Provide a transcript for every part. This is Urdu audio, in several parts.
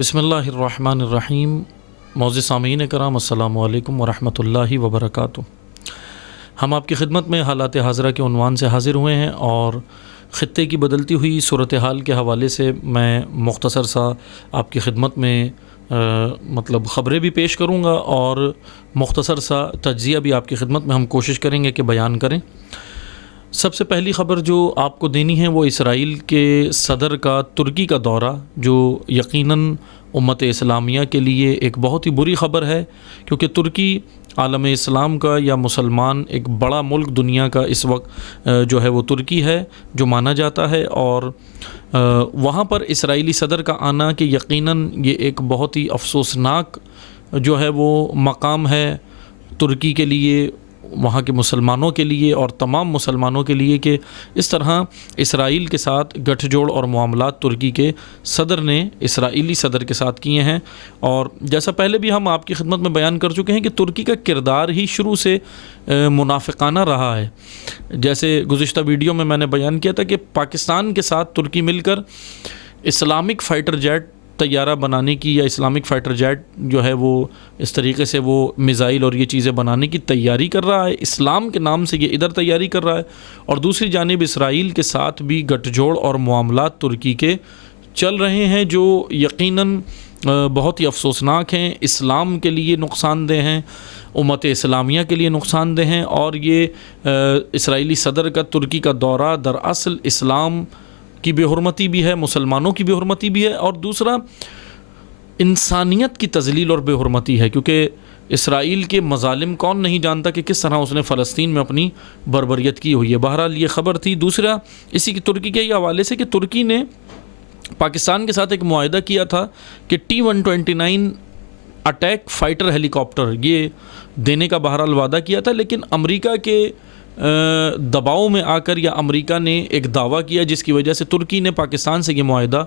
بسم اللہ الرحمن الرحیم۔ معزز سامعین کرام، السلام علیکم ورحمۃ اللہ وبرکاتہ۔ ہم آپ کی خدمت میں حالات حاضرہ کے عنوان سے حاضر ہوئے ہیں اور خطے کی بدلتی ہوئی صورتحال کے حوالے سے میں مختصر سا آپ کی خدمت میں خبریں بھی پیش کروں گا اور مختصر سا تجزیہ بھی آپ کی خدمت میں ہم کوشش کریں گے کہ بیان کریں۔ سب سے پہلی خبر جو آپ کو دینی ہے وہ اسرائیل کے صدر کا ترکی کا دورہ، جو یقیناً امت اسلامیہ کے لیے ایک بہت ہی بری خبر ہے، کیونکہ ترکی عالم اسلام کا یا مسلمان ایک بڑا ملک دنیا کا اس وقت جو ہے وہ ترکی ہے جو مانا جاتا ہے، اور وہاں پر اسرائیلی صدر کا آنا کہ یقیناً یہ ایک بہت ہی افسوسناک جو ہے وہ مقام ہے ترکی کے لیے، وہاں کے مسلمانوں کے لیے اور تمام مسلمانوں کے لیے، کہ اس طرح اسرائیل کے ساتھ گٹھ جوڑ اور معاملات ترکی کے صدر نے اسرائیلی صدر کے ساتھ کیے ہیں۔ اور جیسا پہلے بھی ہم آپ کی خدمت میں بیان کر چکے ہیں کہ ترکی کا کردار ہی شروع سے منافقانہ رہا ہے۔ جیسے گزشتہ ویڈیو میں نے بیان کیا تھا کہ پاکستان کے ساتھ ترکی مل کر اسلامک فائٹر جیٹ طیارہ بنانے کی، یا اسلامک فائٹر جیٹ جو ہے وہ اس طریقے سے وہ میزائل اور یہ چیزیں بنانے کی تیاری کر رہا ہے، اسلام کے نام سے یہ ادھر تیاری کر رہا ہے، اور دوسری جانب اسرائیل کے ساتھ بھی گٹھ جوڑ اور معاملات ترکی کے چل رہے ہیں جو یقیناً بہت ہی افسوسناک ہیں، اسلام کے لیے نقصان دہ ہیں، امت اسلامیہ کے لیے نقصان دہ ہیں۔ اور یہ اسرائیلی صدر کا ترکی کا دورہ دراصل اسلام کی بے حرمتی بھی ہے، مسلمانوں کی بے حرمتی بھی ہے، اور دوسرا انسانیت کی تذلیل اور بے حرمتی ہے، کیونکہ اسرائیل کے مظالم کون نہیں جانتا کہ کس طرح اس نے فلسطین میں اپنی بربریت کی ہوئی ہے۔ بہرحال یہ خبر تھی۔ دوسرا اسی کی ترکی کے حوالے سے کہ ترکی نے پاکستان کے ساتھ ایک معاہدہ کیا تھا کہ T-129 اٹیک فائٹر ہیلی کاپٹر یہ دینے کا بہرحال وعدہ کیا تھا، لیکن امریکہ کے دباؤ میں آ کر یا امریکہ نے ایک دعویٰ کیا جس کی وجہ سے ترکی نے پاکستان سے یہ معاہدہ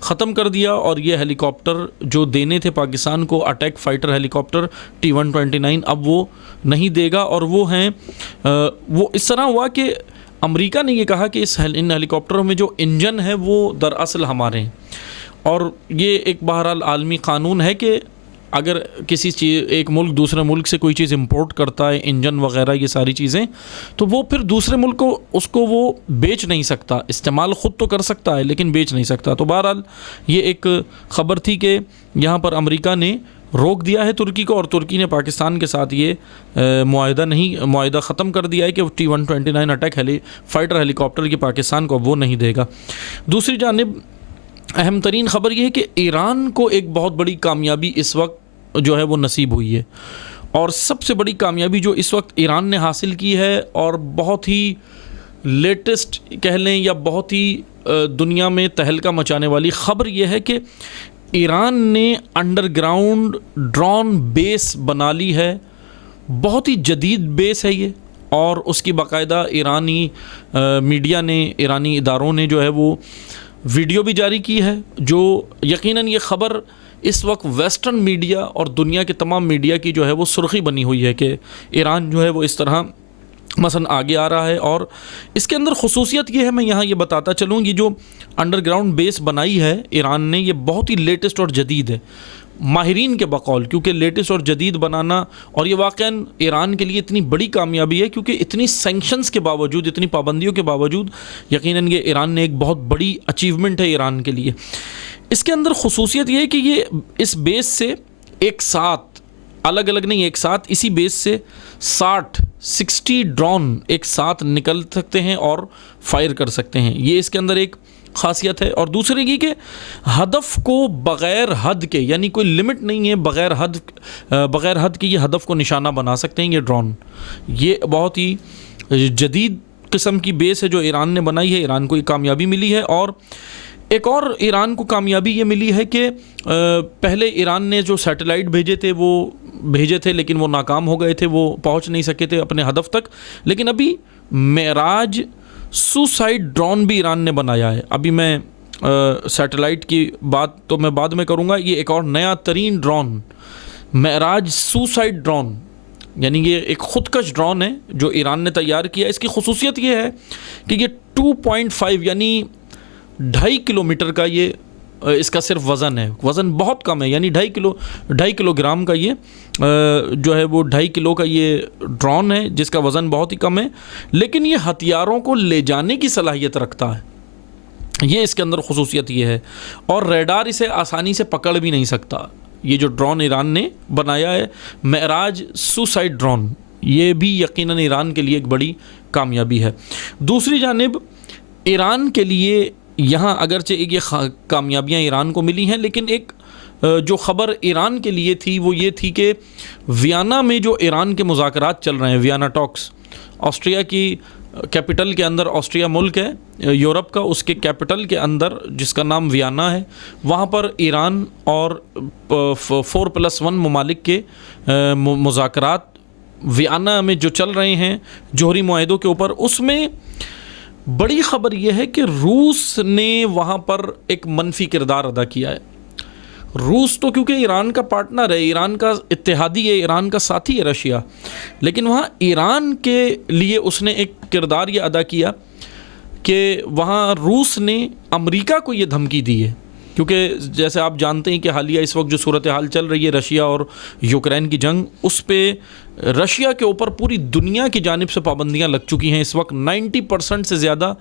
ختم کر دیا، اور یہ ہیلی کاپٹر جو دینے تھے پاکستان کو، اٹیک فائٹر ہیلی کاپٹر T-129، اب وہ نہیں دے گا۔ اور وہ ہیں وہ اس طرح ہوا کہ امریکہ نے یہ کہا کہ ان ہیلی کاپٹروں میں جو انجن ہے وہ دراصل ہمارے ہیں، اور یہ ایک بہرحال عالمی قانون ہے کہ اگر کسی چیز ایک ملک دوسرے ملک سے کوئی چیز امپورٹ کرتا ہے، انجن وغیرہ یہ ساری چیزیں، تو وہ پھر دوسرے ملک کو اس کو وہ بیچ نہیں سکتا، استعمال خود تو کر سکتا ہے لیکن بیچ نہیں سکتا۔ تو بہرحال یہ ایک خبر تھی کہ یہاں پر امریکہ نے روک دیا ہے ترکی کو، اور ترکی نے پاکستان کے ساتھ یہ معاہدہ ختم کر دیا ہے کہ T-129 اٹیک فائٹر ہیلی کاپٹر کی پاکستان کو وہ نہیں دے گا۔ دوسری جانب اہم ترین خبر یہ ہے کہ ایران کو ایک بہت بڑی کامیابی اس وقت جو ہے وہ نصیب ہوئی ہے، اور سب سے بڑی کامیابی جو اس وقت ایران نے حاصل کی ہے، اور بہت ہی لیٹسٹ کہہ لیں یا بہت ہی دنیا میں تہلکہ مچانے والی خبر یہ ہے کہ ایران نے انڈر گراؤنڈ ڈرون بیس بنا لی ہے۔ بہت ہی جدید بیس ہے یہ، اور اس کی باقاعدہ ایرانی میڈیا نے، ایرانی اداروں نے جو ہے وہ ویڈیو بھی جاری کی ہے، جو یقیناً یہ خبر اس وقت ویسٹرن میڈیا اور دنیا کے تمام میڈیا کی جو ہے وہ سرخی بنی ہوئی ہے کہ ایران جو ہے وہ اس طرح مثلا آگے آ رہا ہے۔ اور اس کے اندر خصوصیت یہ ہے، میں یہاں یہ بتاتا چلوں، یہ جو انڈر گراؤنڈ بیس بنائی ہے ایران نے، یہ بہت ہی لیٹسٹ اور جدید ہے ماہرین کے بقول، کیونکہ لیٹسٹ اور جدید بنانا، اور یہ واقعاً ایران کے لیے اتنی بڑی کامیابی ہے کیونکہ اتنی سینکشنز کے باوجود، اتنی پابندیوں کے باوجود یقیناً یہ ایران نے ایک بہت بڑی اچیومنٹ ہے ایران کے لیے۔ اس کے اندر خصوصیت یہ ہے کہ یہ اس بیس سے ایک ساتھ الگ الگ نہیں، ایک ساتھ اسی بیس سے 60 ڈرون ایک ساتھ نکل سکتے ہیں اور فائر کر سکتے ہیں، یہ اس کے اندر ایک خاصیت ہے۔ اور دوسرے یہ کہ ہدف کو بغیر حد کے، یعنی کوئی لمٹ نہیں ہے، بغیر حد کے یہ ہدف کو نشانہ بنا سکتے ہیں یہ ڈرون۔ یہ بہت ہی جدید قسم کی بیس ہے جو ایران نے بنائی ہے، ایران کو یہ کامیابی ملی ہے۔ اور ایک اور ایران کو کامیابی یہ ملی ہے کہ پہلے ایران نے جو سیٹلائٹ بھیجے تھے لیکن وہ ناکام ہو گئے تھے، وہ پہنچ نہیں سکے تھے اپنے ہدف تک، لیکن ابھی معراج سوسائڈ ڈرون بھی ایران نے بنایا ہے۔ ابھی میں سیٹلائٹ کی بات تو میں بعد میں کروں گا، یہ ایک اور نیا ترین ڈرون معراج سوسائڈ ڈرون، یعنی یہ ایک خودکش ڈرون ہے جو ایران نے تیار کیا۔ اس کی خصوصیت یہ ہے کہ یہ 2.5 یعنی 2.5 کلومیٹر کا یہ اس کا صرف وزن ہے، وزن بہت کم ہے، یعنی 2.5 کلو گرام کا یہ جو ہے وہ 2.5 کلو کا یہ ڈرون ہے جس کا وزن بہت ہی کم ہے، لیکن یہ ہتھیاروں کو لے جانے کی صلاحیت رکھتا ہے، یہ اس کے اندر خصوصیت یہ ہے، اور ریڈار اسے آسانی سے پکڑ بھی نہیں سکتا۔ یہ جو ڈرون ایران نے بنایا ہے معراج سوسائڈ ڈرون، یہ بھی یقیناً ایران کے لیے ایک بڑی کامیابی ہے۔ دوسری جانب ایران کے لیے یہاں اگرچہ یہ کامیابیاں ایران کو ملی ہیں، لیکن ایک جو خبر ایران کے لیے تھی وہ یہ تھی کہ ویانا میں جو ایران کے مذاکرات چل رہے ہیں، ویانا ٹاکس، آسٹریا کی کیپٹل کے اندر، آسٹریا ملک ہے یورپ کا، اس کے کیپٹل کے اندر جس کا نام ویانا ہے، وہاں پر ایران اور 4+1 ممالک کے مذاکرات ویانا میں جو چل رہے ہیں جوہری معاہدوں کے اوپر، اس میں بڑی خبر یہ ہے کہ روس نے وہاں پر ایک منفی کردار ادا کیا ہے۔ روس تو کیونکہ ایران کا پارٹنر ہے، ایران کا اتحادی ہے، ایران کا ساتھی ہے رشیا، لیکن وہاں ایران کے لیے اس نے ایک کردار یہ ادا کیا کہ وہاں روس نے امریکہ کو یہ دھمکی دی ہے، کیونکہ جیسے آپ جانتے ہیں کہ حالیہ اس وقت جو صورتحال چل رہی ہے رشیا اور یوکرین کی جنگ، اس پہ رشیا کے اوپر پوری دنیا کی جانب سے پابندیاں لگ چکی ہیں۔ اس وقت 90% سے زیادہ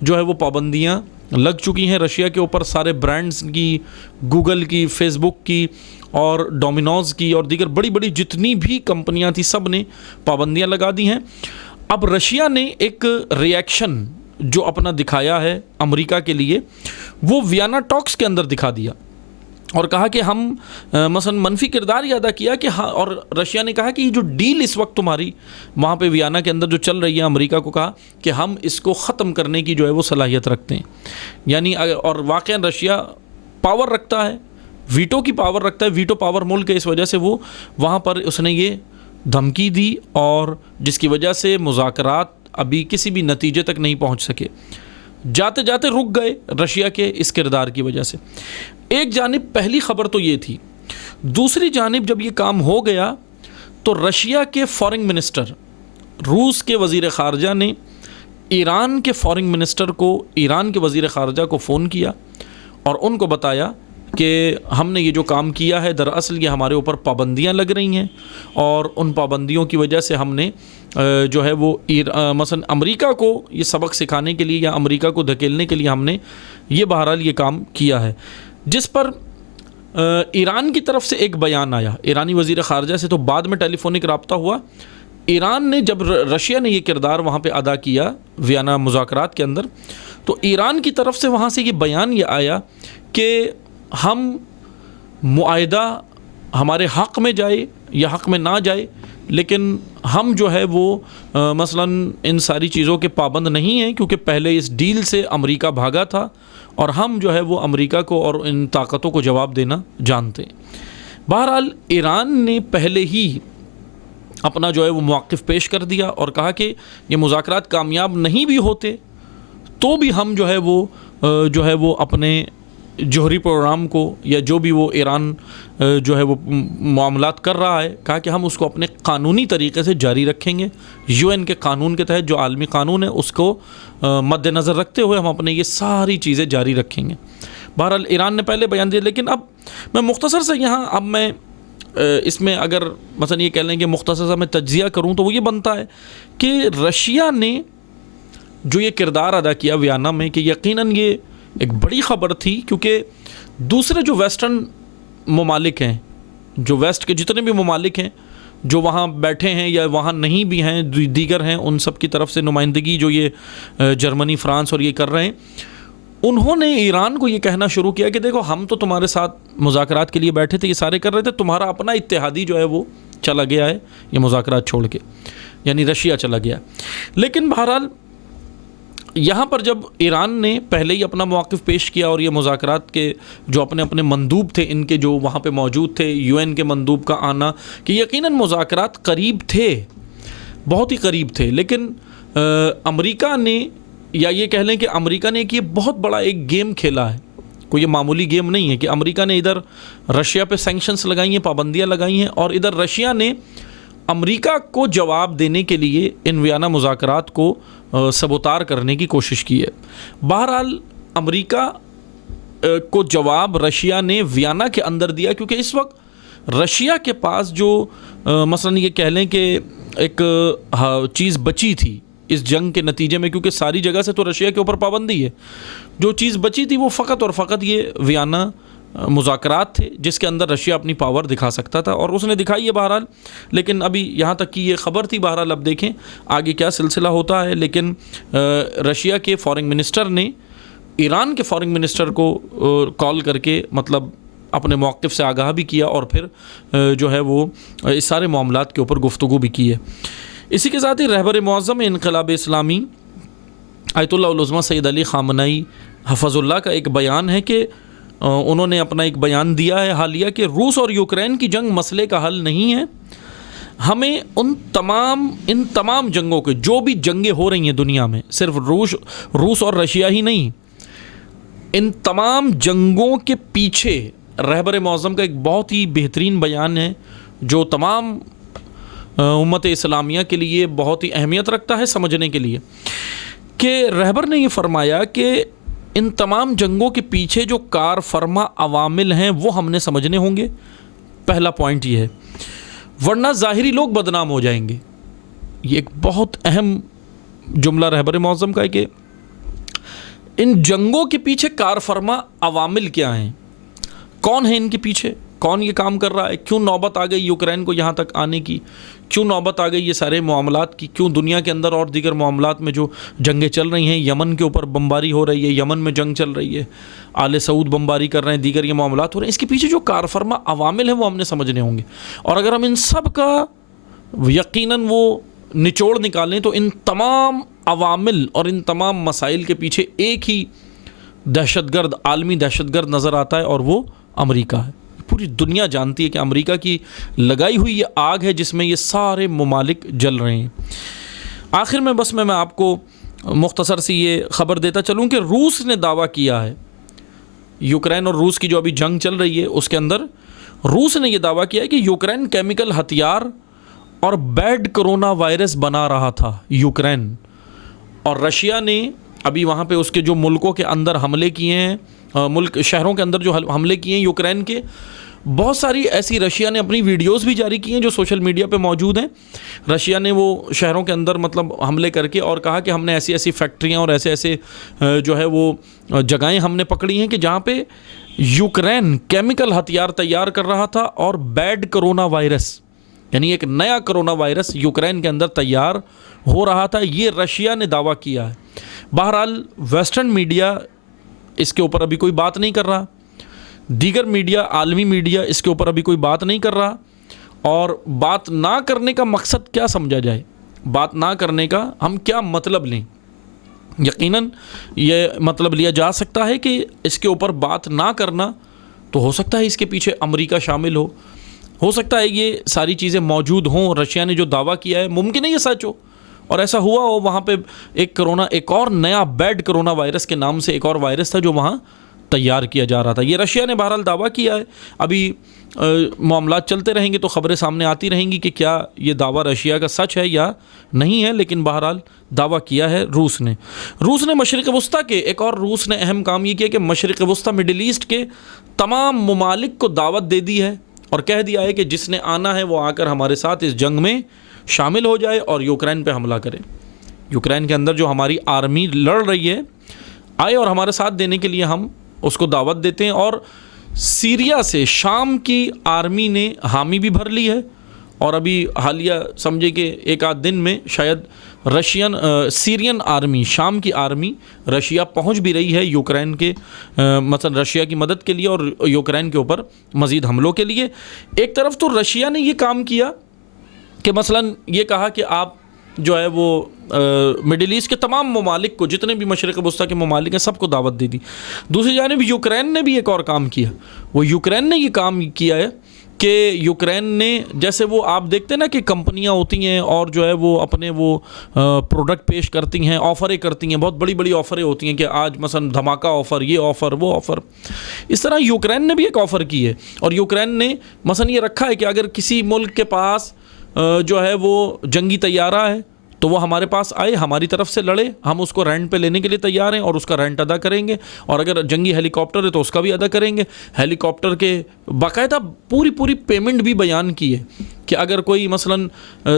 جو ہے وہ پابندیاں لگ چکی ہیں رشیا کے اوپر، سارے برانڈز کی، گوگل کی، فیس بک کی اور ڈومینوز کی اور دیگر بڑی بڑی جتنی بھی کمپنیاں تھیں سب نے پابندیاں لگا دی ہیں۔ اب رشیا نے ایک ریئیکشن جو اپنا دکھایا ہے امریکہ کے لیے، وہ ویانا ٹاکس کے اندر دکھا دیا اور کہا کہ ہم مثلا منفی کردار یہ ادا کیا کہ ہاں، اور رشیا نے کہا کہ یہ جو ڈیل اس وقت تمہاری وہاں پہ ویانا کے اندر جو چل رہی ہے، امریکہ کو کہا کہ ہم اس کو ختم کرنے کی جو ہے وہ صلاحیت رکھتے ہیں، یعنی اور واقعا رشیا پاور رکھتا ہے، ویٹو کی پاور رکھتا ہے، ویٹو پاور ملک ہے، اس وجہ سے وہ وہاں پر اس نے یہ دھمکی دی اور جس کی وجہ سے مذاکرات ابھی کسی بھی نتیجے تک نہیں پہنچ سکے، جاتے جاتے رک گئے رشیا کے اس کردار کی وجہ سے۔ ایک جانب پہلی خبر تو یہ تھی، دوسری جانب جب یہ کام ہو گیا تو رشیا کے فارن منسٹر، روس کے وزیر خارجہ نے ایران کے فارن منسٹر کو، ایران کے وزیر خارجہ کو فون کیا اور ان کو بتایا کہ ہم نے یہ جو کام کیا ہے دراصل یہ ہمارے اوپر پابندیاں لگ رہی ہیں، اور ان پابندیوں کی وجہ سے ہم نے جو ہے وہ مثلا امریکہ کو یہ سبق سکھانے کے لیے یا امریکہ کو دھکیلنے کے لیے ہم نے یہ بہرحال یہ کام کیا ہے، جس پر ایران کی طرف سے ایک بیان آیا ایرانی وزیر خارجہ سے، تو بعد میں ٹیلی فونک رابطہ ہوا۔ ایران نے جب رشیا نے یہ کردار وہاں پہ ادا کیا ویانا مذاکرات کے اندر، تو ایران کی طرف سے وہاں سے یہ بیان یہ آیا کہ ہم معاہدہ ہمارے حق میں جائے یا حق میں نہ جائے، لیکن ہم جو ہے وہ مثلا ان ساری چیزوں کے پابند نہیں ہیں، کیونکہ پہلے اس ڈیل سے امریکہ بھاگا تھا اور ہم جو ہے وہ امریکہ کو اور ان طاقتوں کو جواب دینا جانتے ہیں۔ بہرحال ایران نے پہلے ہی اپنا جو ہے وہ موقف پیش کر دیا اور کہا کہ یہ مذاکرات کامیاب نہیں بھی ہوتے تو بھی ہم جو ہے وہ اپنے جوہری پروگرام کو یا جو بھی وہ ایران جو ہے وہ معاملات کر رہا ہے، کہا کہ ہم اس کو اپنے قانونی طریقے سے جاری رکھیں گے، UN کے قانون کے تحت جو عالمی قانون ہے اس کو مد نظر رکھتے ہوئے ہم اپنے یہ ساری چیزیں جاری رکھیں گے۔ بہرحال ایران نے پہلے بیان دیا، لیکن اب میں مختصر سے یہاں میں اس میں اگر مثلا یہ کہہ لیں کہ مختصر سے میں تجزیہ کروں تو وہ یہ بنتا ہے کہ رشیا نے جو یہ کردار ادا کیا ویانا میں، کہ یقیناً یہ ایک بڑی خبر تھی، کیونکہ دوسرے جو ویسٹرن ممالک ہیں، جو ویسٹ کے جتنے بھی ممالک ہیں جو وہاں بیٹھے ہیں یا وہاں نہیں بھی ہیں، دیگر ہیں، ان سب کی طرف سے نمائندگی جو یہ جرمنی، فرانس اور یہ کر رہے ہیں، انہوں نے ایران کو یہ کہنا شروع کیا کہ دیکھو ہم تو تمہارے ساتھ مذاکرات کے لیے بیٹھے تھے، یہ سارے کر رہے تھے، تمہارا اپنا اتحادی جو ہے وہ چلا گیا ہے یہ مذاکرات چھوڑ کے، یعنی رشیا چلا گیا۔ لیکن بہرحال یہاں پر جب ایران نے پہلے ہی اپنا موقف پیش کیا اور یہ مذاکرات کے جو اپنے مندوب تھے ان کے جو وہاں پہ موجود تھے، UN کے مندوب کا آنا، کہ یقیناً مذاکرات قریب تھے، بہت ہی قریب تھے، لیکن امریکہ نے، یا یہ کہہ لیں کہ امریکہ نے یہ بہت بڑا ایک گیم کھیلا ہے، کوئی یہ معمولی گیم نہیں ہے کہ امریکہ نے ادھر رشیا پہ سینکشنز لگائی ہیں، پابندیاں لگائی ہیں، اور ادھر رشیا نے امریکہ کو جواب دینے کے لیے ان ویانا مذاکرات کو سبوتار کرنے کی کوشش کی ہے۔ بہرحال امریکہ کو جواب رشیا نے ویانا کے اندر دیا، کیونکہ اس وقت رشیا کے پاس جو مثلا یہ کہہ لیں کہ ایک چیز بچی تھی اس جنگ کے نتیجے میں، کیونکہ ساری جگہ سے تو رشیا کے اوپر پابندی ہے، جو چیز بچی تھی وہ فقط اور فقط یہ ویانا مذاکرات تھے جس کے اندر رشیا اپنی پاور دکھا سکتا تھا، اور اس نے دکھائی ہے بہرحال. لیکن ابھی یہاں تک کی یہ خبر تھی، بہرحال اب دیکھیں آگے کیا سلسلہ ہوتا ہے. لیکن رشیا کے فارن منسٹر نے ایران کے فارن منسٹر کو کال کر کے مطلب اپنے موقف سے آگاہ بھی کیا، اور پھر جو ہے وہ اس سارے معاملات کے اوپر گفتگو بھی کی ہے. اسی کے ساتھ ہی رہبر معظم انقلاب اسلامی آیت اللہ العظمیٰ سید علی خامنئی حفظ اللہ کا ایک بیان ہے کہ انہوں نے اپنا ایک بیان دیا ہے حالیہ کہ روس اور یوکرین کی جنگ مسئلے کا حل نہیں ہے. ہمیں ان تمام جنگوں کے جو بھی جنگیں ہو رہی ہیں دنیا میں، صرف روس اور رشیا ہی نہیں، ان تمام جنگوں کے پیچھے رہبر معظم کا ایک بہت ہی بہترین بیان ہے جو تمام امت اسلامیہ کے لیے بہت ہی اہمیت رکھتا ہے سمجھنے کے لیے، کہ رہبر نے یہ فرمایا کہ ان تمام جنگوں کے پیچھے جو کار فرما عوامل ہیں وہ ہم نے سمجھنے ہوں گے. پہلا پوائنٹ یہ ہے، ورنہ ظاہری لوگ بدنام ہو جائیں گے. یہ ایک بہت اہم جملہ رہبر معظم کا ہے کہ ان جنگوں کے پیچھے کار فرما عوامل کیا ہیں، کون ہیں ان کے پیچھے، کون یہ کام کر رہا ہے، کیوں نوبت آ گئی یوکرین کو یہاں تک آنے کی، کیوں نوبت آ گئی یہ سارے معاملات کی، کیوں دنیا کے اندر اور دیگر معاملات میں جو جنگیں چل رہی ہیں، یمن کے اوپر بمباری ہو رہی ہے، یمن میں جنگ چل رہی ہے، آل سعود بمباری کر رہے ہیں، دیگر یہ معاملات ہو رہے ہیں، اس کے پیچھے جو کار فرما عوامل ہیں وہ ہم نے سمجھنے ہوں گے. اور اگر ہم ان سب کا یقیناً وہ نچوڑ نکالیں تو ان تمام عوامل اور ان تمام مسائل کے پیچھے ایک ہی دہشت گرد، عالمی دہشت گرد نظر آتا ہے، اور وہ امریکہ ہے. پوری دنیا جانتی ہے کہ امریکہ کی لگائی ہوئی یہ آگ ہے جس میں یہ سارے ممالک جل رہے ہیں. آخر میں بس میں آپ کو مختصر سی یہ خبر دیتا چلوں کہ روس نے دعویٰ کیا ہے، یوکرین اور روس کی جو ابھی جنگ چل رہی ہے اس کے اندر روس نے یہ دعویٰ کیا ہے کہ یوکرین کیمیکل ہتھیار اور بیڈ کرونا وائرس بنا رہا تھا یوکرین، اور رشیا نے ابھی وہاں پہ اس کے جو ملکوں کے اندر حملے کیے ہیں، ملک شہروں کے اندر جو حملے کیے ہیں یوکرین کے، بہت ساری ایسی رشیا نے اپنی ویڈیوز بھی جاری کی ہیں جو سوشل میڈیا پہ موجود ہیں. رشیا نے وہ شہروں کے اندر مطلب حملے کر کے اور کہا کہ ہم نے ایسی ایسی فیکٹریاں اور ایسے جو ہے وہ جگہیں ہم نے پکڑی ہیں کہ جہاں پہ یوکرین کیمیکل ہتھیار تیار کر رہا تھا، اور بیڈ کرونا وائرس یعنی ایک نیا کرونا وائرس یوکرین کے اندر تیار ہو رہا تھا، یہ رشیا نے دعویٰ کیا ہے. بہرحال ویسٹرن میڈیا اس کے اوپر ابھی کوئی بات نہیں کر رہا، دیگر میڈیا، عالمی میڈیا اس کے اوپر ابھی کوئی بات نہیں کر رہا. اور بات نہ کرنے کا مقصد کیا سمجھا جائے، بات نہ کرنے کا ہم کیا مطلب لیں؟ یقیناً یہ مطلب لیا جا سکتا ہے کہ اس کے اوپر بات نہ کرنا، تو ہو سکتا ہے اس کے پیچھے امریکہ شامل ہو سکتا ہے یہ ساری چیزیں موجود ہوں. رشیا نے جو دعویٰ کیا ہے ممکن ہے یہ سچ ہو، اور ایسا ہوا ہو وہاں پہ ایک اور نیا بیڈ کرونا وائرس کے نام سے ایک اور وائرس تھا جو وہاں تیار کیا جا رہا تھا. یہ رشیا نے بہرحال دعویٰ کیا ہے. ابھی معاملات چلتے رہیں گے تو خبریں سامنے آتی رہیں گی کہ کیا یہ دعویٰ رشیا کا سچ ہے یا نہیں ہے، لیکن بہرحال دعویٰ کیا ہے روس نے مشرق وسطیٰ کے روس نے اہم کام یہ کیا کہ مشرق وسطیٰ مڈل ایسٹ کے تمام ممالک کو دعوت دے دی ہے اور کہہ دیا ہے کہ جس نے آنا ہے وہ آ کر ہمارے ساتھ اس جنگ میں شامل ہو جائے اور یوکرین پہ حملہ کرے. یوکرین کے اندر جو ہماری آرمی لڑ رہی ہے آئے اور ہمارے ساتھ دینے کے لیے ہم اس کو دعوت دیتے ہیں. اور سیریا سے شام کی آرمی نے حامی بھی بھر لی ہے، اور ابھی حالیہ سمجھے کہ ایک آدھ دن میں شاید سیرین آرمی، شام کی آرمی رشیا پہنچ بھی رہی ہے یوکرین کے مثلا رشیا کی مدد کے لیے اور یوکرین کے اوپر مزید حملوں کے لیے. ایک طرف تو رشیا نے یہ کام کیا کہ مثلا یہ کہا کہ آپ جو ہے وہ مڈل ایسٹ کے تمام ممالک کو، جتنے بھی مشرق وسطیٰ کے ممالک ہیں سب کو دعوت دے دی. دوسری جانب یوکرین نے بھی ایک اور کام کیا. وہ یوکرین نے یہ کام کیا ہے کہ یوکرین نے، جیسے وہ آپ دیکھتے ہیں نا کہ کمپنیاں ہوتی ہیں اور جو ہے وہ اپنے وہ پروڈکٹ پیش کرتی ہیں، آفریں کرتی ہیں، بہت بڑی بڑی آفریں ہوتی ہیں کہ آج مثلا دھماکہ آفر، یہ آفر وہ آفر. اس طرح یوکرین نے بھی ایک آفر کی ہے، اور یوکرین نے مثلا یہ رکھا ہے کہ اگر کسی ملک کے پاس جو ہے وہ جنگی طیارہ ہے تو وہ ہمارے پاس آئے, ہماری طرف سے لڑے, ہم اس کو رینٹ پہ لینے کے لیے تیار ہیں اور اس کا رینٹ ادا کریں گے, اور اگر جنگی ہیلی کاپٹر ہے تو اس کا بھی ادا کریں گے. ہیلی کاپٹر کے باقاعدہ پوری پیمنٹ بھی بیان کی ہے کہ اگر کوئی مثلاً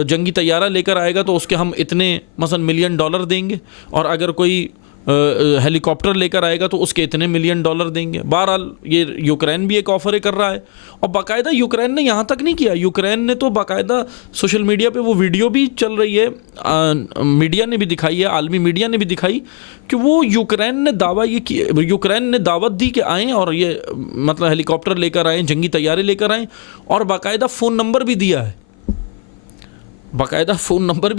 جنگی طیارہ لے کر آئے گا تو اس کے ہم اتنے مثلاً $1 ملین دیں گے, اور اگر کوئی ہیلی کاپٹر لے کر آئے گا تو اس کے اتنے $1 ملین دیں گے. بہرحال یہ یوکرین بھی ایک آفر کر رہا ہے, اور باقاعدہ یوکرین نے یہاں تک نہیں کیا, یوکرین نے تو باقاعدہ سوشل میڈیا پہ وہ ویڈیو بھی چل رہی ہے, میڈیا نے بھی دکھائی ہے, عالمی میڈیا نے بھی دکھائی کہ وہ یوکرین نے دعوت دی کہ آئیں اور یہ مطلب ہیلی کاپٹر لے کر آئیں, جنگی طیارے لے کر آئیں, اور باقاعدہ فون نمبر بھی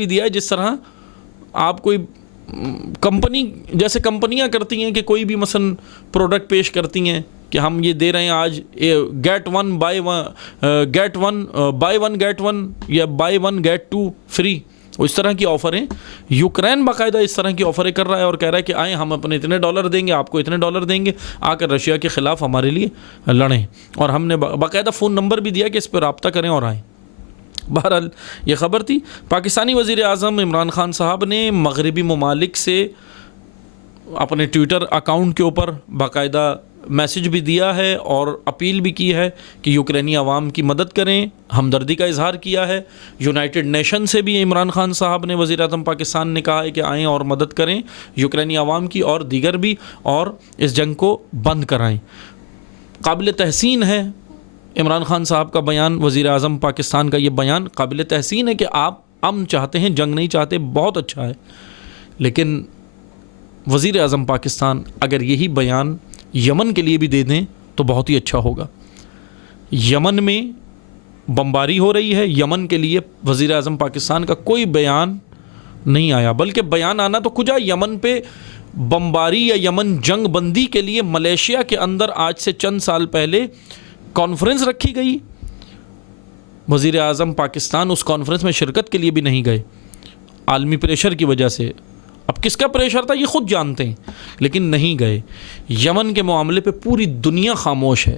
دیا ہے, جس طرح آپ کوئی کمپنی, جیسے کمپنیاں کرتی ہیں کہ کوئی بھی مثلا پروڈکٹ پیش کرتی ہیں کہ ہم یہ دے رہے ہیں آج get one buy one get one یا buy one get two free, اس طرح کی آفریں یوکرین باقاعدہ اس طرح کی آفریں کر رہا ہے اور کہہ رہا ہے کہ آئیں ہم اپنے اتنے $, دیں گے, آپ کو اتنے $, دیں گے, آ کر رشیا کے خلاف ہمارے لیے لڑیں. اور ہم نے باقاعدہ فون نمبر بھی دیا کہ اس پہ رابطہ کریں اور آئیں. بہرحال یہ خبر تھی. پاکستانی وزیر اعظم عمران خان صاحب نے مغربی ممالک سے اپنے ٹویٹر اکاؤنٹ کے اوپر باقاعدہ میسج بھی دیا ہے اور اپیل بھی کی ہے کہ یوکرینی عوام کی مدد کریں, ہمدردی کا اظہار کیا ہے. یونائٹڈ نیشن سے بھی عمران خان صاحب نے, وزیر اعظم پاکستان نے کہا ہے کہ آئیں اور مدد کریں یوکرینی عوام کی, اور دیگر بھی, اور اس جنگ کو بند کرائیں. قابل تحسین ہے عمران خان صاحب کا بیان, وزیر اعظم پاکستان کا یہ بیان قابل تحسین ہے کہ آپ امن چاہتے ہیں, جنگ نہیں چاہتے, بہت اچھا ہے. لیکن وزیر اعظم پاکستان اگر یہی بیان یمن کے لیے بھی دے دیں تو بہت ہی اچھا ہوگا. یمن میں بمباری ہو رہی ہے, یمن کے لیے وزیر اعظم پاکستان کا کوئی بیان نہیں آیا, بلکہ بیان آنا تو کجا, یمن پہ بمباری یا یمن جنگ بندی کے لیے ملیشیا کے اندر آج سے چند سال پہلے کانفرنس رکھی گئی. وزیر اعظم پاکستان اس کانفرنس میں شرکت کے لیے بھی نہیں گئے, عالمی پریشر کی وجہ سے. اب کس کا پریشر تھا یہ خود جانتے ہیں, لیکن نہیں گئے. یمن کے معاملے پہ پوری دنیا خاموش ہے.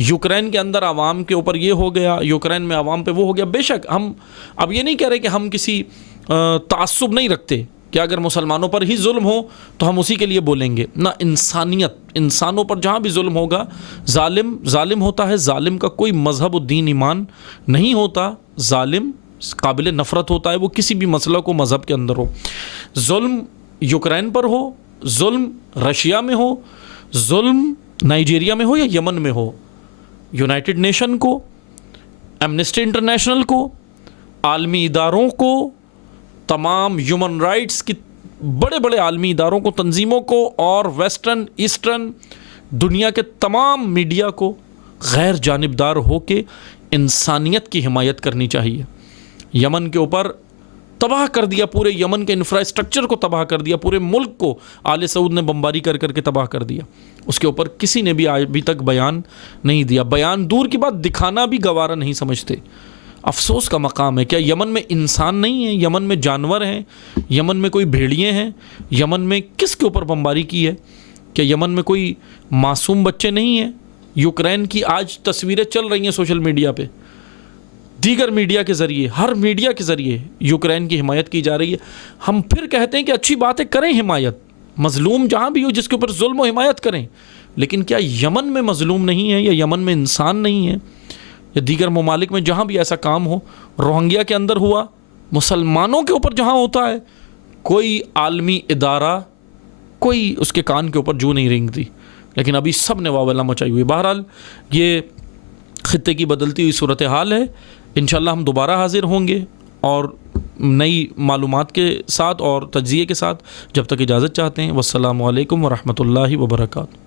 یوکرین کے اندر عوام کے اوپر یہ ہو گیا, یوکرین میں عوام پہ وہ ہو گیا. بے شک ہم اب یہ نہیں کہہ رہے کہ ہم کسی تعصب نہیں رکھتے کہ اگر مسلمانوں پر ہی ظلم ہو تو ہم اسی کے لیے بولیں گے. نہ, انسانیت, انسانوں پر جہاں بھی ظلم ہوگا ظالم ہوتا ہے. ظالم کا کوئی مذہب و دین ایمان نہیں ہوتا, ظالم قابل نفرت ہوتا ہے, وہ کسی بھی مسئلہ کو مذہب کے اندر ہو. ظلم یوکرین پر ہو, ظلم رشیا میں ہو, ظلم نائجیریا میں ہو یا یمن میں ہو, یونائٹڈ نیشن کو, ایمنسٹی انٹرنیشنل کو, عالمی اداروں کو, تمام ہیومن رائٹس کی بڑے بڑے عالمی اداروں کو, تنظیموں کو, اور ویسٹرن ایسٹرن دنیا کے تمام میڈیا کو غیر جانبدار ہو کے انسانیت کی حمایت کرنی چاہیے. یمن کے اوپر تباہ کر دیا, پورے یمن کے انفراسٹرکچر کو تباہ کر دیا, پورے ملک کو آل سعود نے بمباری کر کے تباہ کر دیا. اس کے اوپر کسی نے بھی ابھی تک بیان نہیں دیا. بیان دور کی بات, دکھانا بھی گوارا نہیں سمجھتے. افسوس کا مقام ہے. کیا یمن میں انسان نہیں ہیں؟ یمن میں جانور ہیں؟ یمن میں کوئی بھیڑیے ہیں؟ یمن میں کس کے اوپر بمباری کی ہے؟ کیا یمن میں کوئی معصوم بچے نہیں ہیں؟ یوکرین کی آج تصویریں چل رہی ہیں سوشل میڈیا پہ, دیگر میڈیا کے ذریعے, ہر میڈیا کے ذریعے یوکرین کی حمایت کی جا رہی ہے. ہم پھر کہتے ہیں کہ اچھی باتیں کریں, حمایت, مظلوم جہاں بھی ہو جس کے اوپر ظلم و حمایت کریں, لیکن کیا یمن میں مظلوم نہیں ہے, یا یمن میں انسان نہیں ہے, یا دیگر ممالک میں جہاں بھی ایسا کام ہو, روہنگیا کے اندر ہوا, مسلمانوں کے اوپر جہاں ہوتا ہے, کوئی عالمی ادارہ, کوئی اس کے کان کے اوپر جو نہیں رینگتی, لیکن ابھی سب نے واویلا مچائی ہوئی. بہرحال یہ خطے کی بدلتی ہوئی صورتحال ہے. انشاءاللہ ہم دوبارہ حاضر ہوں گے اور نئی معلومات کے ساتھ اور تجزیے کے ساتھ. جب تک اجازت چاہتے ہیں, والسلام علیکم ورحمۃ اللہ وبرکاتہ.